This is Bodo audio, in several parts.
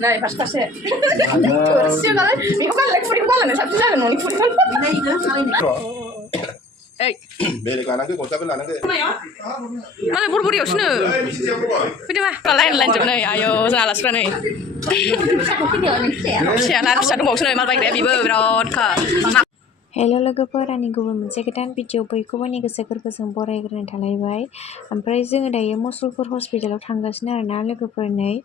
Nah, pas-pas ya. Kursi kalau itu kan lagi free banget, sabtu jalan mau free kan. Beli kanan ke kota belah nanti. Mana buru-buru ya sini. Video mah, lain jam nih, ayo salah sudah nih. Sialan satu box nih, malah baik deh biber berat kah. हेल' लोगोफोर आंनि गुबुन मोनसे गोदान भिडिअ बयखौबो आंनि गोसो गोरबोजों बरायग्रोनाय थालायबाय ओमफ्राय जोङो दायो मुसलपुर हस्पिटालाव थांगासिनो आरोना लोगोफोर नै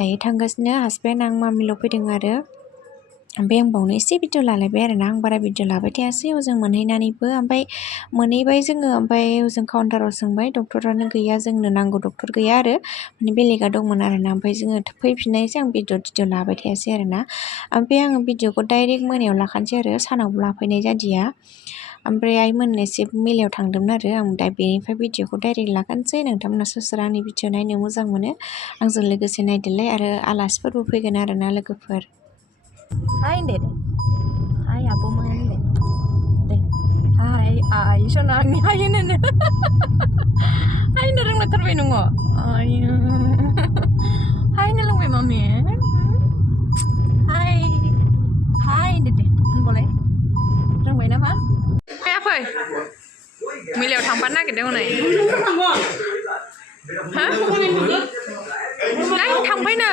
दायो थांगासिनो हासबेन्ड आं मामिल' फैदों आरो ओमफ्राय आं बावनो एसे भिडिअ लालायबाय आरोना आं बारा भिडिअ लाबाय थायासै हजों मोनहैनानैबो ओमफ्राय मोनहैबाय जोङो ओमफ्राय हजों काउन्टाराव सोंबाय डक्टरानो गैया जोंनो नांगौ डक्टर गैया आरो माने बेलेगा दंमोन आरोना ओमफ्राय जोङो फैफिननायसै आं भिडिअ लाबाय थायासै आरोना ओमफ्राय आङो भिडिअखौ डाइरेक्ट मोनायाव लाखानोसै आरो सानावबो लाफैनाय जादिया ओमफ्राय आइमोन एसे मेलायाव थांदोंमोन आरो आं दा बेनिफ्राय भिडिअखौ डाइरेक्ट लाखानोसै नोंथांमोना सोर सोर आंनि भिडिअ नायनो मोजां मोनो आंजों लोगोसे नायदोलाय आरो आलासिफोरबो फैगोन आरोना लोगोफोर Hai Dede. Hai Abu mana Dede. Hai Aisyah nani hai nene. Hai nereng na terbe nungo. Ai. Hai nereng be mami. Hai. Hai Dede. Boleh? Nereng be nama? Hai apa? Miliau thang pan nagirdों हनै ha नाय थांबायनो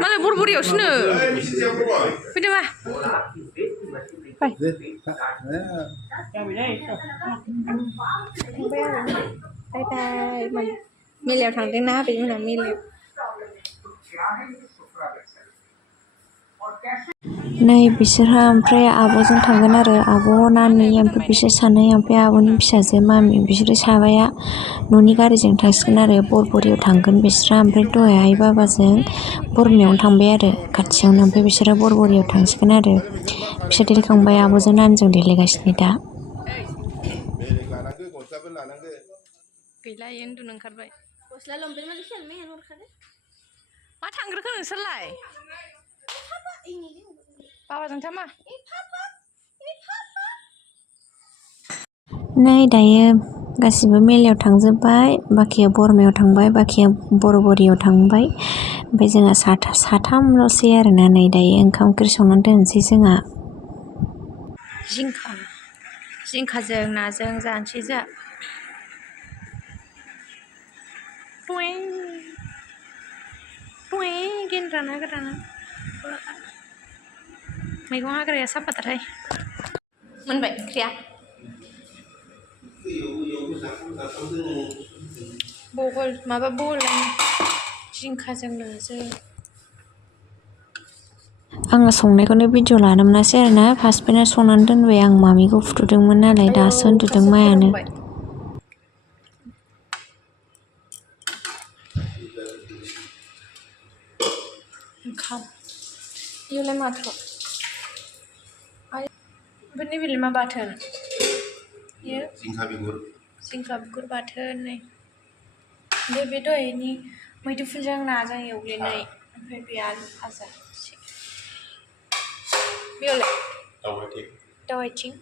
मालाय बरबरियावसोनो फैदो मा बाय बाय मेलायाव थांदोंना बेमोना मेलायाव नै बिसोरहा ओमफ्राय आब'जों थांगोन आरो आब' नानि ओमफ्राय बिसोर सानै ओमफ्राय आब'नि फिसाजो मामि बिसोरो साबाया न'नि गारिजों थांसिगोन आरो बरबरियाव थांगोन बिस्रा ओमफ्राय दहाय आइ बाबाजों बरमायावनो थांबाय आरो खाथियावनो ओमफ्राय बिसोरो बरबरियाव थांसिगोन आरो बिसोर देलायखांबाय आब'जों नानिजों देलायगासिनो दा गैला उन्दुनो ओंखारबाय गस्ला लंपेन्ट माने सेलमे हरखादो मा थांग्रोखो नोंसोरलाय बाबाजों थामा नै दायो गासिबो मेलायाव थांजोब्बाय बाखिया बरमायाव थांबाय बाखिया बरबरियाव थांबाय ओमफ्राय जोंहा साथामल'सै आरोना नै दायो ओंखाम ओंख्रि संनानै दोनसै जोंहा जिंखाजों नाजों जानोसै जा गेन्द्राना गोदाना मैगं हाग्राया साफाथारहाय मोनबाय ओंख्रिया बहल जिंखाजों नाजों आङो संनायखौनो भिडिअ लानो मोनासै आरोना हासबेन्डआ संनानै दोनबाय आं मामिखौ फुथुदोंमोन नालाय दासो उन्दुदों मायानो ओंखाम इयावलाय माथो ओमफ्राय नैबेलाय मा बाथोन इयो जिंखा बिगुर बाथोन नै बे दहायनि मैदुफुलजों नाजों एवग्लिनाय ओमफ्राय बे आलु भाजा बेयावलाय दावआइथिं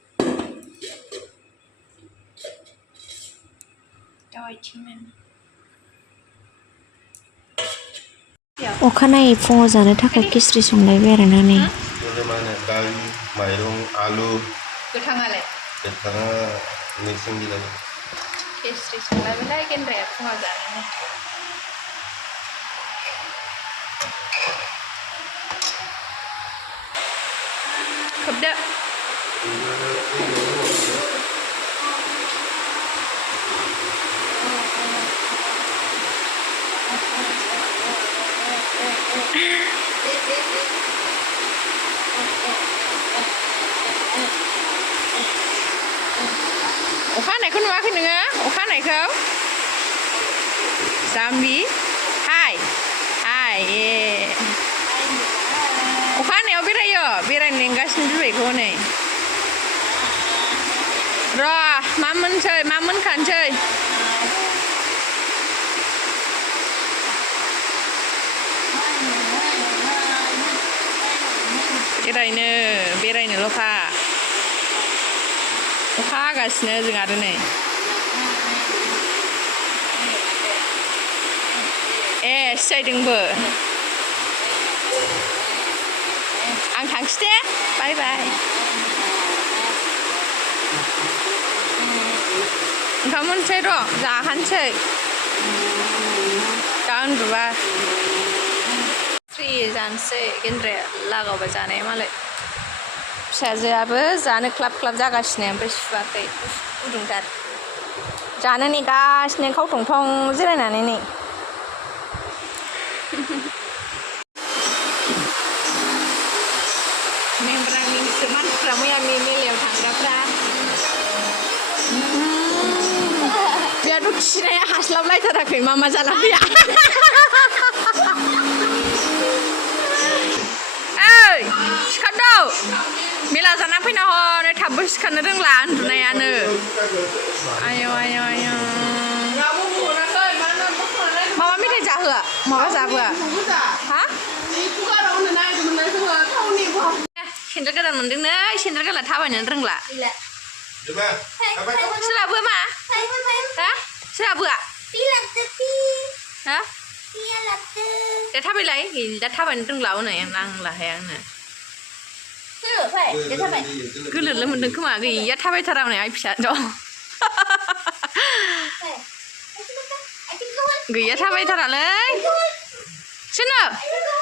अखानायै फुङाव जानो थाखाय खिस्रि संलायबाय आरोना नै दालि माइरं आलु गोथाङा नोरसिं बिलाइ खिस्रि संलायबायलाय गेन्द्राया फुङाव जानो खोबदो अखा हानायखौ नुवाखै नोङो अखा हानायखौ जाम्बि हाय ए अखा हानायाव बेरायनो लेंगासिनो बिबैखौ नै र' मा मोनखानोसै बेरायनोल'खा अखा हागासिनो जों आरो नै सिजायदोंबो आं थांसै दे बाय बाय ओंखाम मोनसै र' जाखानोसै दा उन्दुबा फ्रि जानोसै गेन्द्राया लागावबाय जानाया मालाय फिसाजोआबो जानो क्लाब क्लाब जागासिनो ओमफ्राय सुवाखै गुदुंथार जानो नेगासिनो खावथं थं जिरायनानै नै मेंब्रांनिसो मानसिफ्रा मैया मेलायाव थांग्राफ्रा बिराद खिनाया हास्लाबलायथाराखै मा जाला फैया ओइ सिखारदौ मेला जाना फैना हनै थाबबो सिखारनो रोंला उन्दुनायानो आयौ आयौ आयौ माबा मेथाइ जाहोआ माबा जाबोआ हा सेन्देल गोदान मोनदों नै सेन्देल गोदान थाबायनो रोंला सोलाबो मा हा सोलाबोआ हा दे थाबायलाय दा थाबायनो रोंला हनै नांलाहाय आंनो गोलोरलो मोनदों खोमा गैया थाबायथारा हनै आइ फिसा दं गैया थाबायथारालै सोनो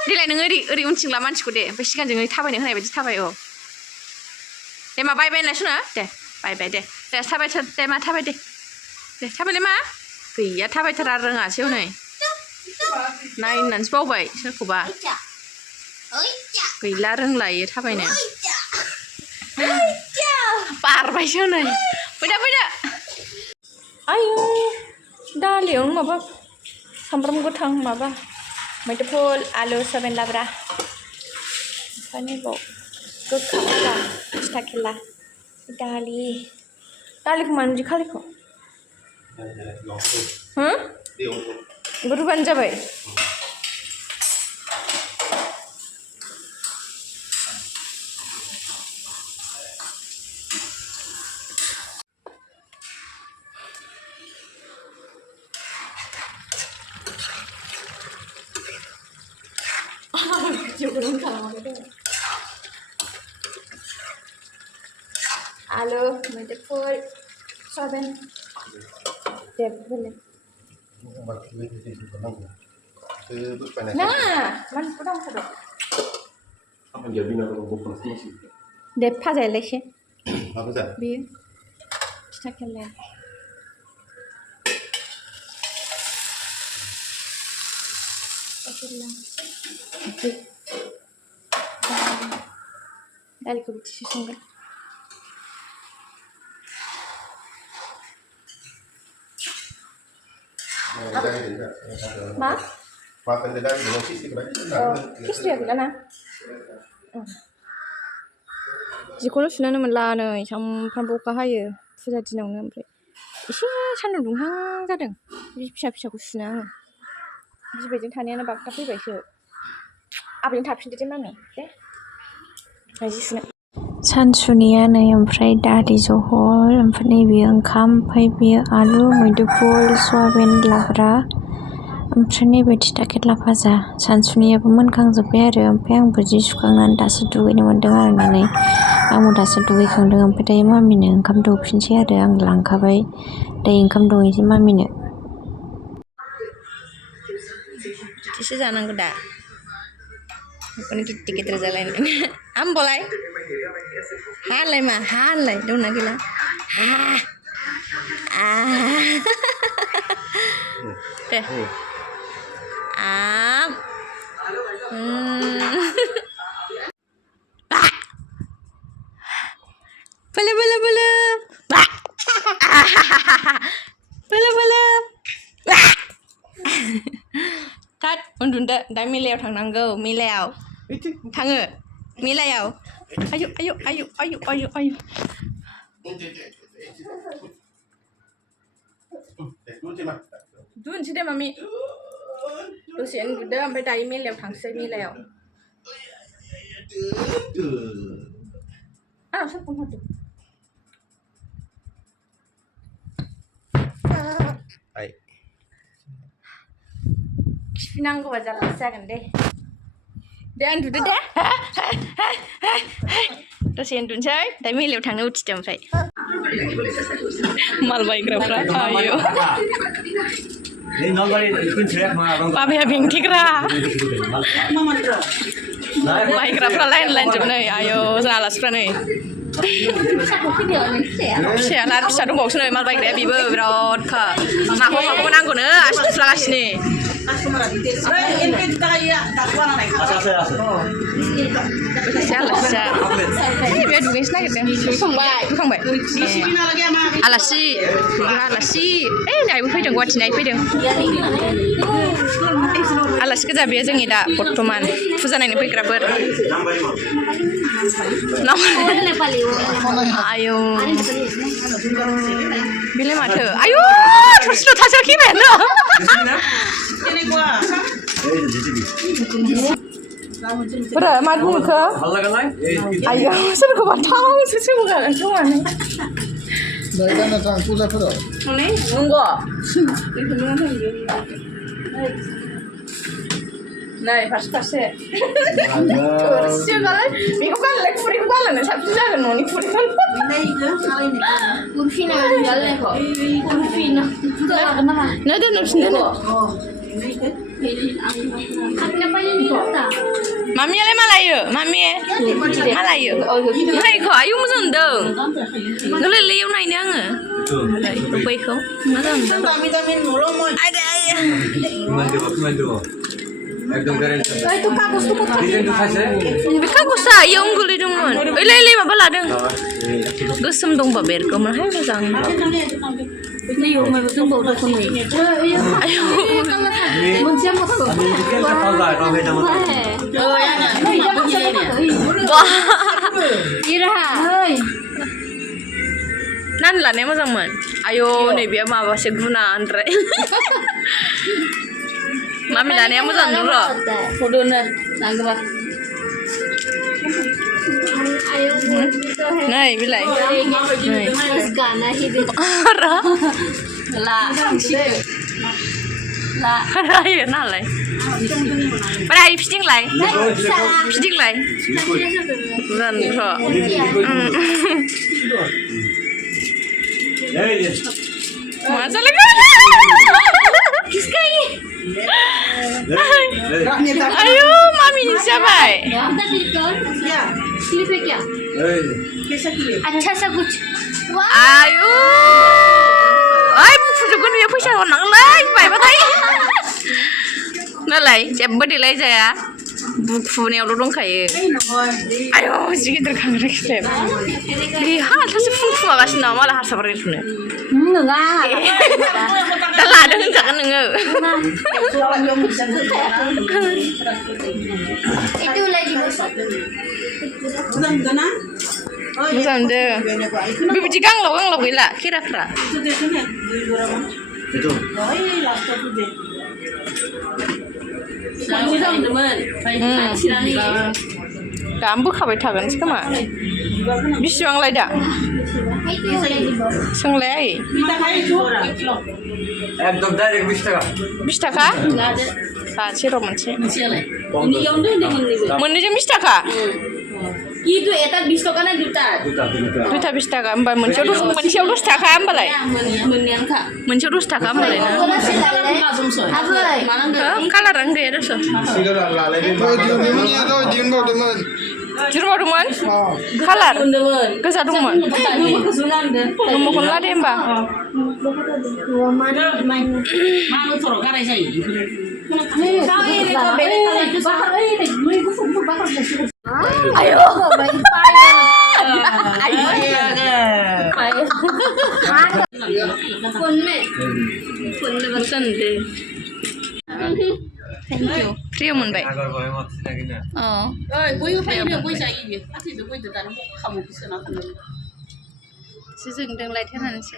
देलाय नोङो ओरै उनथिंला मानसिखौ दे ओमफ्राय सिगांजों थाबायनो होनाय बायदि थाबाय औ दे मा बाय बायना सोनो दे बाय बाय दे थाबायथार दे मा थाबाय दे थाबायलाय मा गैया थाबायथारा रोङासै हनै नायनानैसो बावबाय सोरखौबा गैला रोंलायो थाबायनो बारबायसो हनै फैदा आयौ दालियावनो माबा सामब्राम गोथां माबा मैदुफुल आलु सयाबिन लाब्रा ओमफ्राय नैबाव गोखा भाजा थिथा केला दालिखौ मानो बिदि खालायखो रुबानो जाबाय आलु मैदुफुल सयाबिन दे बोले मानसिखौ दांथार दे फाजायालायसै बेयो थिथा केला दालिखौ बिदिसो संगोन मा खिस्रिया गैला ना जिखौनो सुनोनो मोनला नै सामफ्रामबो अखा हायो फुजा दिनावनो ओमफ्राय एसे सान्दुं दुंहां जादों बे फिसाखौ सुनो आङो बिबायजों थानायानो बागदा फैबायसो आबैजों थाफिनदो दे मामि दे जि सुनो सानसुनिया नै ओमफ्राय दालि जहल ओमफ्राय नैबे ओंखाम ओमफ्राय बेयो आलु मैदुफुल सयाबिन लाब्रा ओमफ्राय नैबे थिथा केला भाजा सानसुनियाबो मोनखांजोब्बाय आरो ओमफ्राय आंबो जि सुखांनानै दासो दुगैनो मोनदों आरो नै आंबो दासो दुगैखांदों ओमफ्राय दायो मामिनो ओंखाम दौफिनसै आरो आं लांखाबाय दायो ओंखाम दौहैसै मामिनो बिदिसो जानांगौ दा बेखौनो गिदिर गिदिर जालायनानै आमबलाय हा होनलाय मा हा होनलाय दंना गैला हा दे बोलो बोलो बोलो बोलो बोलो काट उन्दुदो दा मेलायाव थांनांगौ मेलायाव थाङो मेलायाव आयु आयु आयु आयु आयु आयु दुनोसै दे मामि दसे उन्दुदो ओमफ्राय दायो मेलायाव थांसै मेलायाव आंनाव सोर फन हरदों नांगौबा जारलासो जागोन दे उन्दुदो दे दसे उन्दुनोसै दा मेलायाव थांनो उथिदो ओमफ्राय माल बायग्राफ्रा आयौ बाबाया बेंथेग्रा बायग्राफ्रा लाइन जोब नै आयौ जोंहा आलासिफ्रा नै फिसाया आरो फिसा दंबावोसो नै माल बायग्राया बेबो बिरादखा माखौबा नांगौनो आसि थुफ्लागासिनो सासे आलासिया बे दुगैनोसो नागिरदों फैखांबाय आलासि नायबो फैदों गुवाहाटि नायफैदों आलासि गोजा बेयो जोंनि दा बर्थमान फुजा नायनो फैग्राफोर आयौ बेलाय माथो आयौ थोरसिल' थासेयाव खेबायानो बोरो मा बुङोखो आयौ सोरखौबा थावसो सोमोगागोन खोमानो नंगौ नै फारसे थोरसियालाय बेखौ गानलाय खुरैखौ गानलानो साबसिन जागोन न'नि खुरैखौ नै दोनफिनदो मामियालाय मा लायो मामि मा लायो बैखौ आयौ मोजां नुदों नोंलाय लेयाव नायनो आङो बैखौ मोजां नुदों एकदम ग्यारेन्टि बे कागजआ इयावनो गोलैदोंमोन ओइलाय माबा लादों गोसोम दंबा बेरगौमोनहाय मोजां नानि लानाया मोजांमोन आयौ नैबेया माबासो गुना ओमफ्राय मामि लानाया मोजां नुदों र' फट'नो नांगौबा नै बिलाय रायो नालाय राय फिदिंलाय मा जालायगोन ayo mami जाबाय अच्छा सा कुछ आयु ओइ फुजोबगोन बेयो फैसा हरनांगोनलै बायबाथाय नालाय जेबो देलाय जाया बुखुनायावल' दंखायो आयौ जि गिदिर खांग्रा खिथेब बेहा आलथासो फुखुमागासिनो नामा मालाय हारसाफोरनिखौनो नङा दा लादों होनजागोन नोङो मोजां नुदों बेबायदि गांलाव गैला खेराफ्रा दा बोखाबाय थागोनसो खोमा बेसेबांलाय दा सोंलाय एकदम डाइरेक्ट 20 थाखा लानोसै र' मोननैजों 20 थाखा itu eta 20 টাকা না দুটা 20 টাকা होमबा मोनसेयाव 10 थाखा होमबालाय मोनसेयाव 10 थाखा होमबालाय कालारानो गैया दस दिहुनबावदोंमोन कालार गोजा दंमोन नम्बरखौनो लादे होमबा ayo thank you Trio मोनबाय जोंदोंलाय थेनानैसो